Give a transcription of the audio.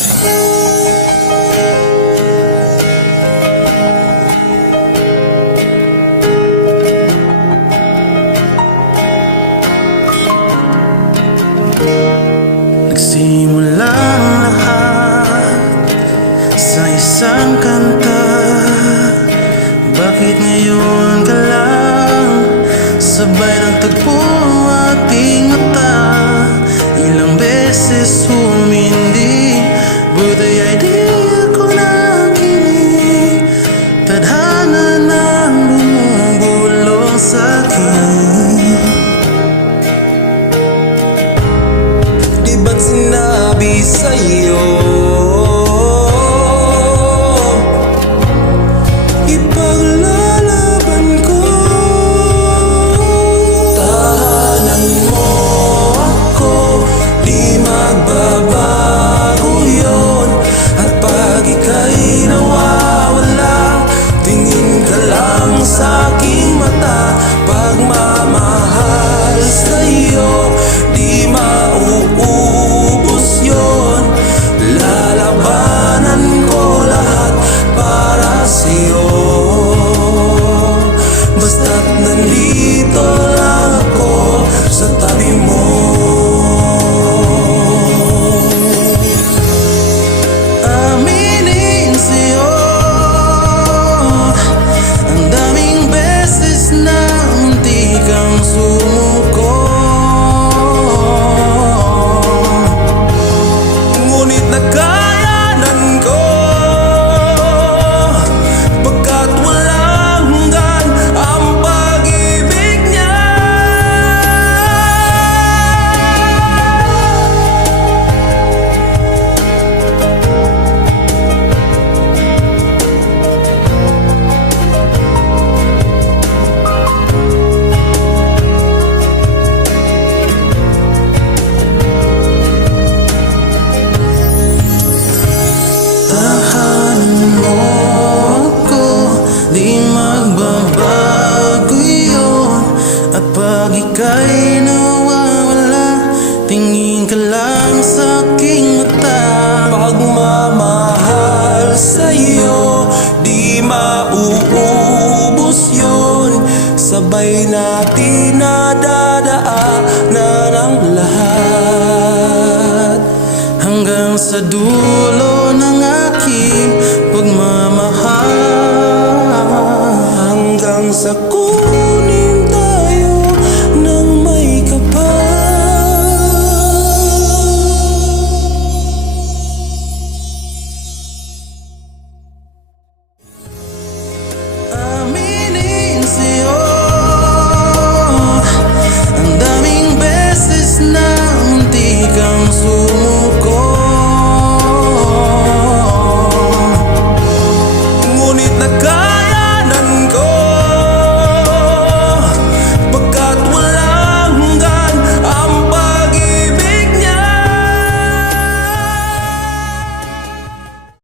Nagsimula ang lahat sa isang kanta. Bakit ngayon ka lang sabay nagtagpo ang ating mata? Ilang beses humindi, buti ay di ako nakinig. Tadhana nang bumubulong sa'kin. Di ba't sinabi sa'yo ipaglalaban ko? Tahanan mo ako, di magbabago yun. At pag ika'y nawawala, tingin ka lang sa aking mata. Pagmamahal sa'yo, di mauubos yun. Lalabanan ko lahat para sa'yo, basta't nandito lang ako sa tabi mo. Aminin sa'yo, ang daming beses na munti kang sumuko. Ngunit nagkayanan ko, pagkat walang hanggan ang pag-ibig niya. Tahanan mo ako, di magbabago yun. At pag ika'y nawawala, tingin ka lang sa aking mata. Pagmamahal sa'yo, di mauubos yun. Sabay natin nadadaanan ang lahat, hanggang sa dulo ng aking pagmamahal, hanggang sa